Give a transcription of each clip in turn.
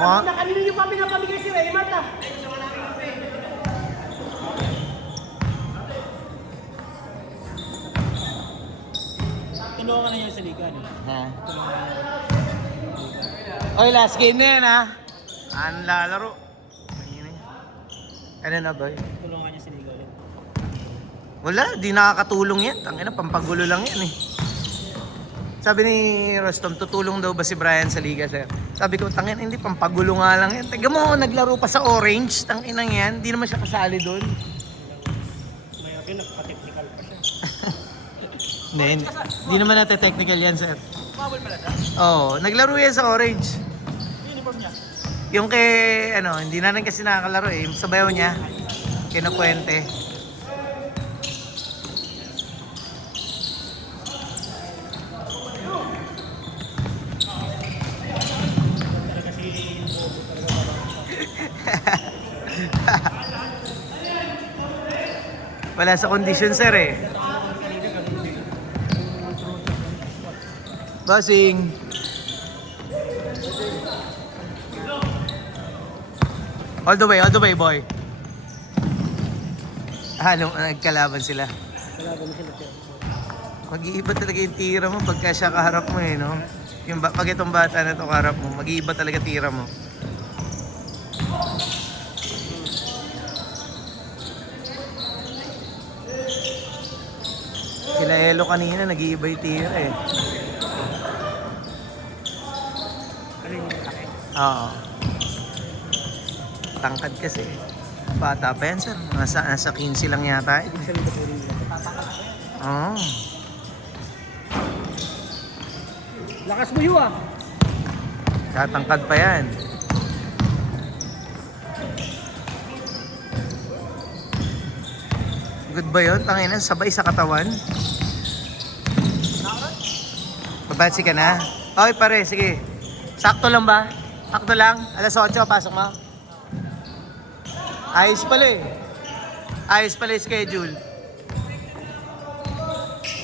Mga... Na kanino yung pa pinapamigay si Raymart ah? Tulungan na niya sa liga, di ba? Ha? Oy, last game na yan ha. Ang lalaro. Ano na ba? Tulungan niya sa liga ulit. Wala, di nakakatulong yan. Tangina, pampagulo lang yan eh. Sabi ni Rostom, tutulong daw ba si Brian sa liga, sir? Sabi ko, tangina, hindi, pampagulo nga lang yan. Tiga mo, naglaro pa sa Orange, tanginang yan. Di naman siya kasali doon. Mayroon, nagpa-technical pa siya. Hindi naman natin-technical yan, sir. Bawal pala siya? Oo, naglaro yan sa Orange. Uniform niya? Yung kay, ano, hindi na rin kasi nakakalaro eh. Yung sabayaw niya, kinukwente. Wala sa condition, sir eh. Bossing. All the way, boy. Nagkalaban sila. Kalaban sila siya. Mag-iiba talaga yung tira mo pagka siya kaharap mo eh, no? Pag itong bata na ito kaharap mo, mag-iiba talaga tira mo. Kila Elo kanina, nag-iiba yung tira eh. Ano yung laki? Oo. Tangkad kasi. Bata pa yan, sir. Nasa 15 lang yata eh. Ibig sabihin ko po rin yun. Oo. Lakas mo yun ah! Tatangkad pa yan. Good ba yun? Tangina, sabay sa katawan. Babatsi ka na? Okay pare, sige. Sakto lang ba? Sakto lang? Alas 8, pasok mo? Ayos pala eh. Ayos pala yung schedule.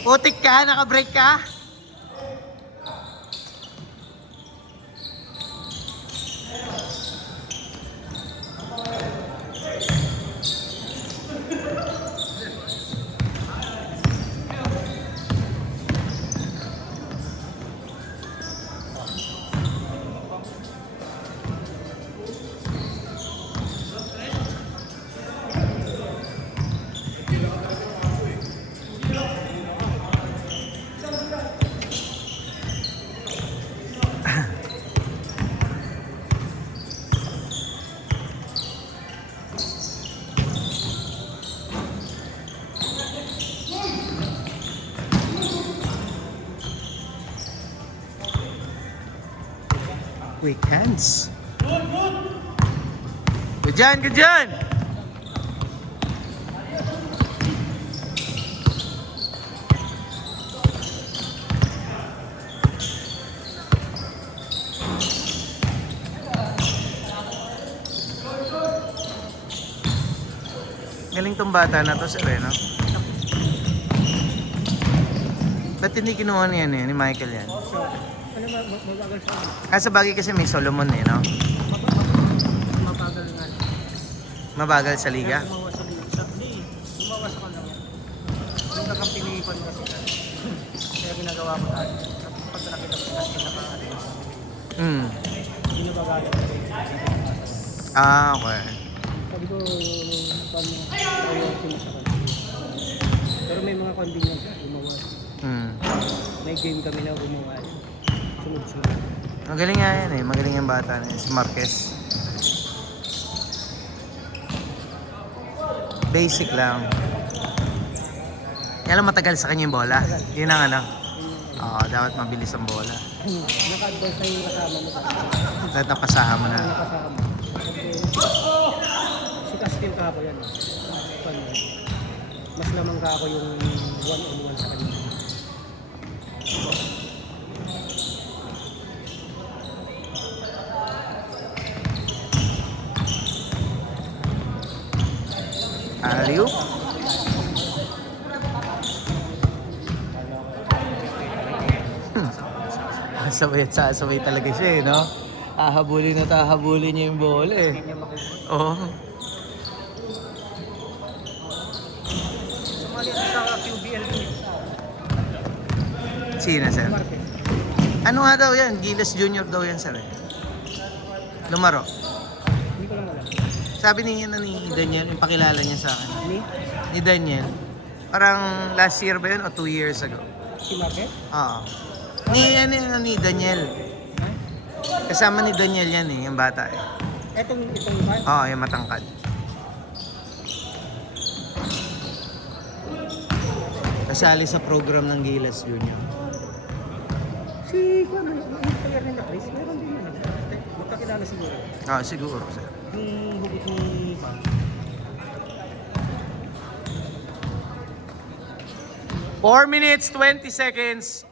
Putik ka? Naka-break ka? Quick hands. Good dyan, good dyan! Galing tong bata na to, sir, eh, no? Ba't hindi kinuha niya ni Michael yan? Ano mabagal siya? Sa bagay kasi may Solomon eh, no? Mabagal nga. Mabagal sa liga. Gumawa sa liga. Hindi, gumawa sa kanya. Yung nakampinipan kasi. Kaya ginagawa ko tayo. Pag nakita ko kasi naka-arrange. Hindi na magagal. Ah, okay. Sabi ko, priority mo sa kanya. Pero may mga convenience gumawa. May game kami na gumawa. Sunod-sunod. Magaling nga yan eh. Magaling yung bata na yun. Si Marquez. Basic lang. Yan lang matagal sa kanya yung bola. Yun ang ano. Oo, dapat mabilis ang bola. Naka-advance na yung kasama mo. Dapat napasahan mo na. Nakasama mo. Si Castil ka ako yan. Mas lamang ka ako yung one-on-one sa kanya. Alley-oop. Sabay at sasabay talaga siya eh, no? Hahabulin na tahabulin niya yung bola eh. Hindi niya makuha. Oo. Sumali ako sa QBL din. Sino, sir? Marquez. Ano nga daw yan? Gilas Junior daw yan, sir. Lumaro. Hindi ko lang alam. Sabi niya na ni Daniel, yung pakilala niya sa akin. Ni? Ni Daniel. Parang last year ba yun o 2 years ago? Si Marquez? Oo. Ni Daniel. Kasama ni Daniel yan eh, yung bata eh. Itong man? Oo, yung matangkad. Kasali sa program ng Gilas Junior. Si Juan, yung player nila, Chris, meron din yun. Magkakilala siguro. Oo, siguro, sir. Yung hugot ni Juan. 4 minutes, 20 seconds.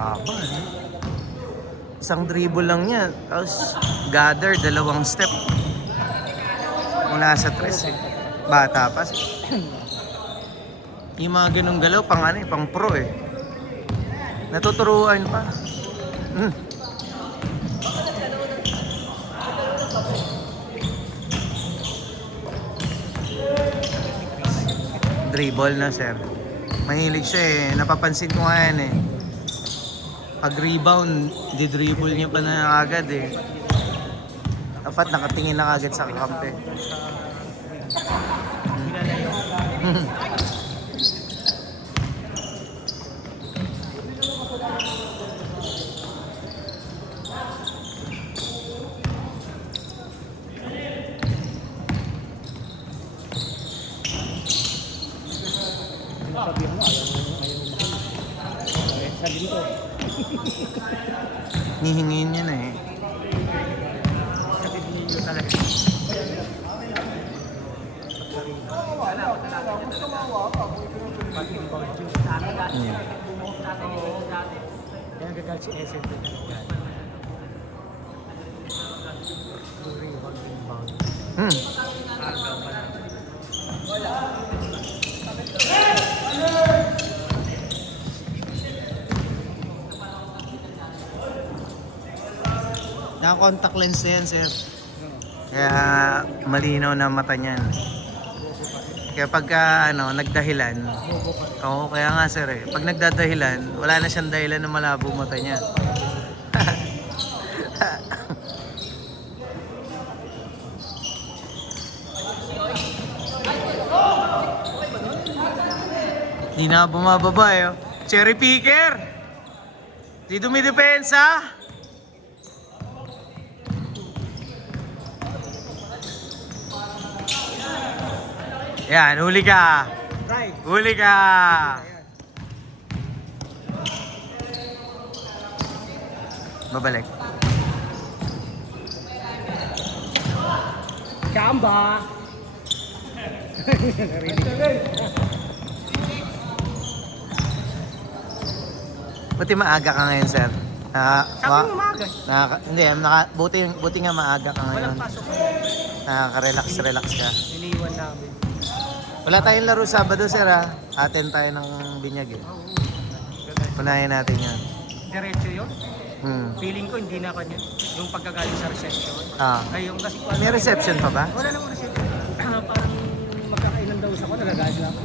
Aba, eh. Isang dribble lang yan. Tapos gather, 2 step. Mula sa tres eh. Bata pa. Yung mga ganung galaw, pang ano eh, pang pro eh. Natuturuan pa. Hmm. Dribble na, sir. Mahilig siya eh. Napapansin ko nga yan eh. Pag rebound, di-dribble niya pa na agad eh. Dapat nakatingin na agad sa kampe. Sabi mo, ayaw mo. Sabi dito. Nihingin niya na eh. Sabi dito talaga. Hmm. Kaya gagal si SM. Hmm. Naka-contact lens na yan, sir. Kaya malinaw na mata niyan. Kaya pagka nagdahilan, oo, kaya nga sir eh. Pag nagdadahilan, wala na siyang dahilan na malabo mata niya. Di na bumababa eh. Oh. Cherry picker! Di dumidepensa! Yan, huli ka! Right. Huli ka! Babalik. Chamba! Buti maaga ka ngayon, sir. Sabi mo umaga. Buti nga maaga ka ngayon. Walang pasok. Nakaka-relax ka. Iniwan namin. Wala tayong laro Sabado, sir ha. Aten tayo ng binyag eh. Unahin natin yan. Diretso yun. Feeling ko hindi na kanya. Yung pagkagaling sa reception. Ah. Ay, yung kasi May reception pa ba? Wala namang reception. Parang magkakainan daw sa ko, nagagas lang.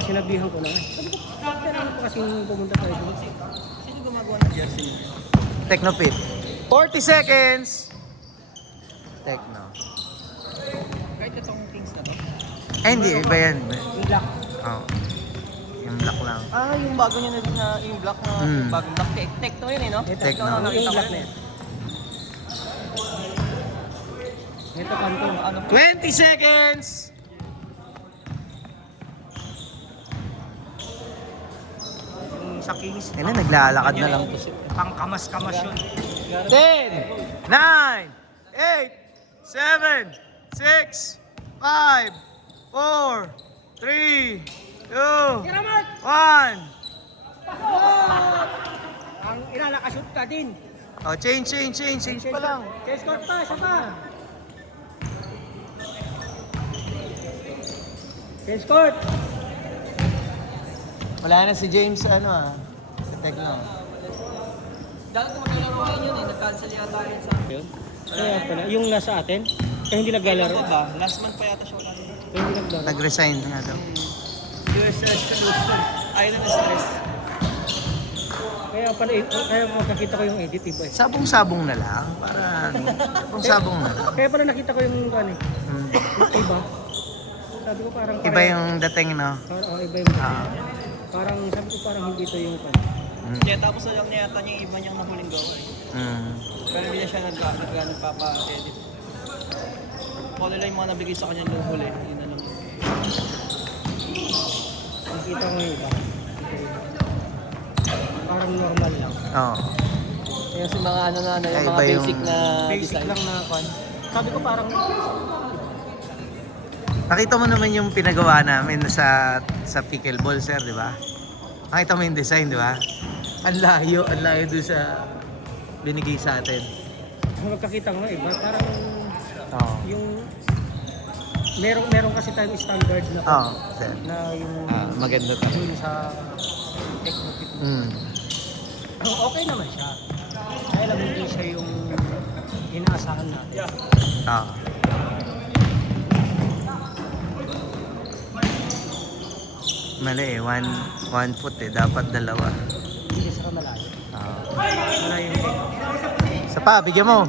Sinabihan ko na. Sabi ko, kailangan ko kasing pumunta tayo doon. Sino gumagawa ng jersey? Technopit. 40 seconds! Techno. Kahit itong things na to. Eh, hindi. Iba yan. Yung black. Oh. Yung black lang. Yung bago niya na yung black na yung bagong black. Tecno yun eh, no? Tecno. Nakita ko yun eh. Ito kanto, ano? 20 seconds! Yung sa Kings. Ayun na, naglalakad na lang to siya. Pangkamas-kamas yun. 10, 9, 8, 7, 6, 5, 4, 3, 2, 1. Ang ina, nakashoot ka din. Oh, change pa lang. Chase court pa, isa pa. Chase court. Wala na si James, ano sa Tecno. Dahil kung maglalaroan yun nag-cancel yata yun sa akin. Kaya pala, yung nasa atin, kaya hindi naglalaro. Ba? Last month pa yata siya wala. Kaya hindi naglalaro. Nag-resign nga daw. USS Solution. Ayaw na stress. Kaya pala, kaya makakita ko yung edit, iba eh. Sabong-sabong na lang. Para ano, sabong-sabong na lang. Kaya pala nakita ko yung ano eh, Mm. yung iba. Sabi ko parang Iba yung dating, no? Parang iba yung Ah. parang sabi ko parang hindi to yung Mm. Kaya tapos na lang yata niya yung iba niyang nahuling gawa eh. Mm. Pero hindi na siya nagpapa-edit. Kung nila yung mga nabigay sa kanya nung huli, yun na lang. nakita ko yung iba. Parang normal lang. Oo. Kaya sa mga ano na, Kaya yung mga iba yung- basic na Basic design. lang na kon. Sabi ko parang Nakita mo naman yung pinagawa namin sa pickleball, sir, di ba? Nakita mo yung design, di ba? Ang layo doon sa binigay sa atin. kung magkakita ko nga iba, parang Oo. yung meron kasi tayong standard na Oo, sir. na yung Maganda to. dun sa technique. Mm. Okay naman siya. Kaya lang hindi siya yung inaasahan natin. Oo. Mali eh, one foot eh. Dapat dalawa. Hindi siya malayo. Oo. Malayo yung technique. Isa pa, bigyan mo.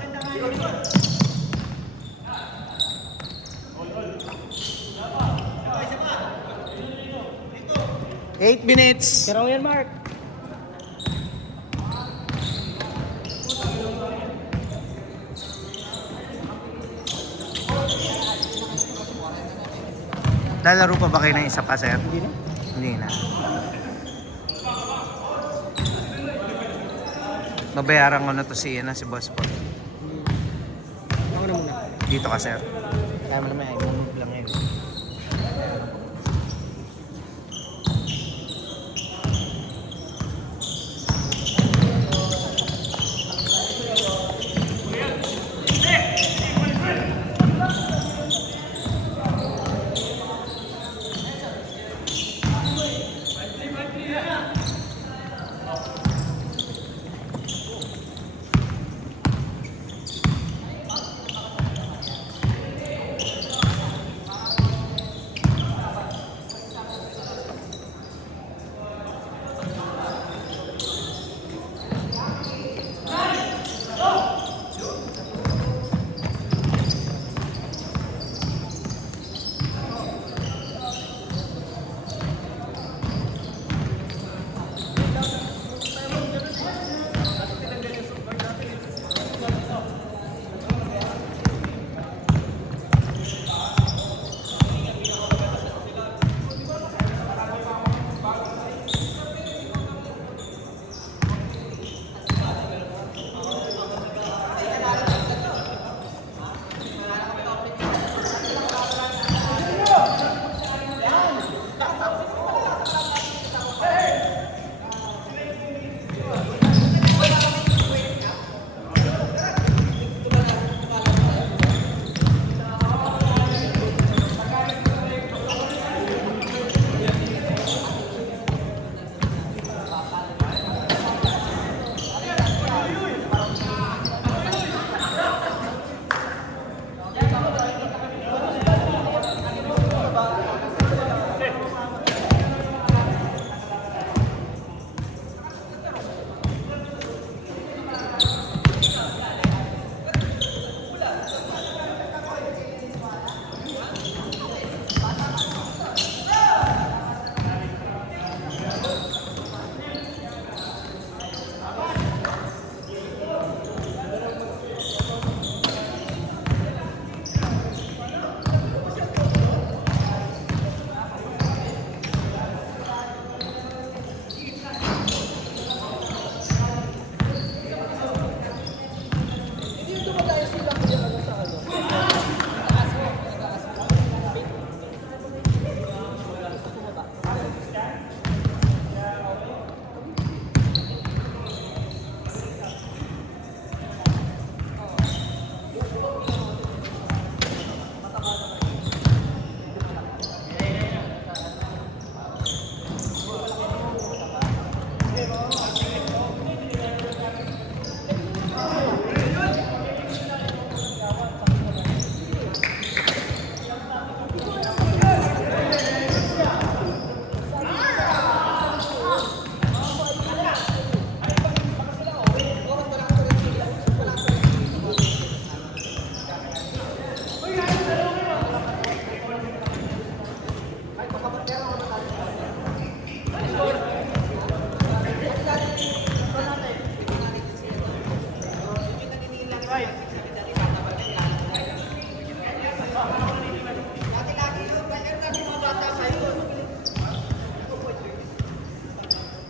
Eight minutes. Pero yan, Mark. Lalaro pa ba kayo ng isa pa, sir? Hindi na. Hindi na. Babayaran ko na to si Boss po. Ako na muna. Dito ka, sir. Kaya mo naman, i-move lang yun.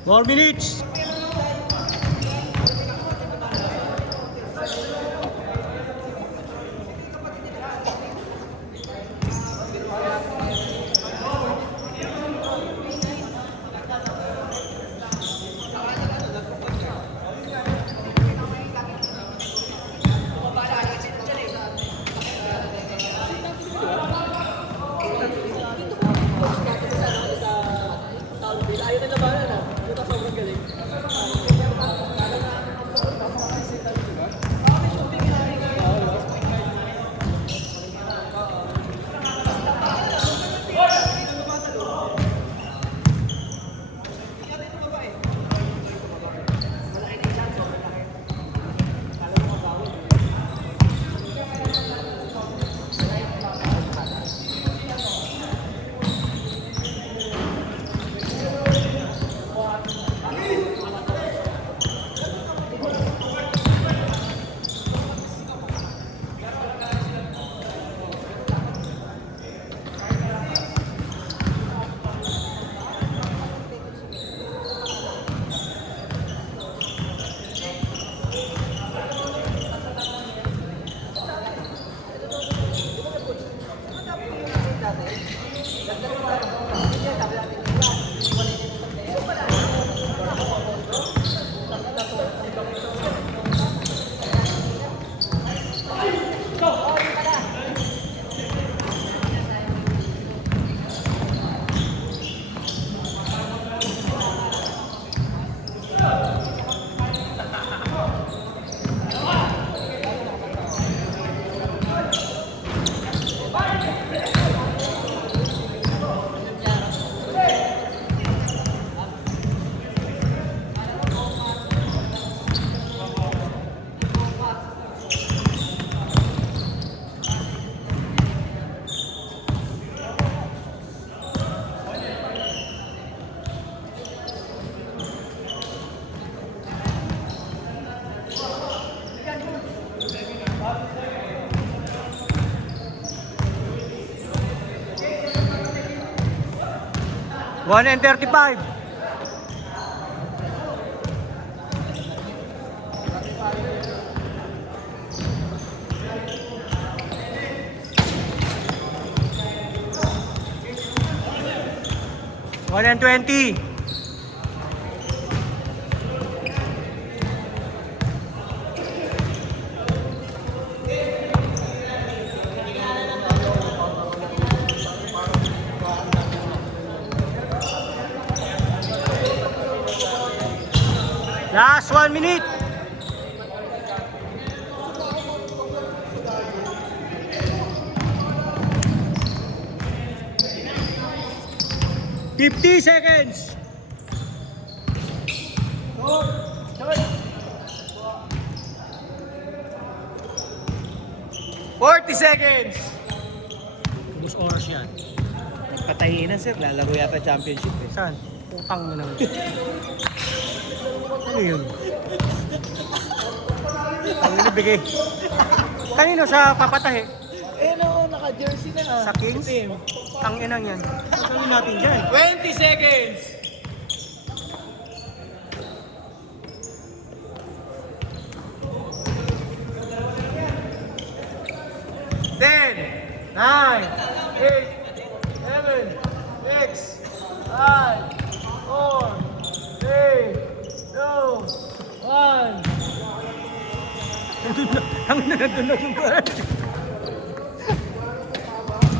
4 minutes. Ayaw na labanan ah. Ito sobrang galing. 1:35. One and 20. Last 1 minute. Fifty seconds. 40 seconds! Ubus oras yan. Patayin na sir, lalaro yata championship eh. Saan? Utang mo naman. Ano yun? Ang inibigay. Kanino sa papatahe? Eh no, naka-jersey na ah. Sa Kings? Ang inang yan. Ano natin dyan? 20 seconds! Ten, 9, 8, 7, 6, 5, 4, 3, 2, 1. Ang nandun na yung bird.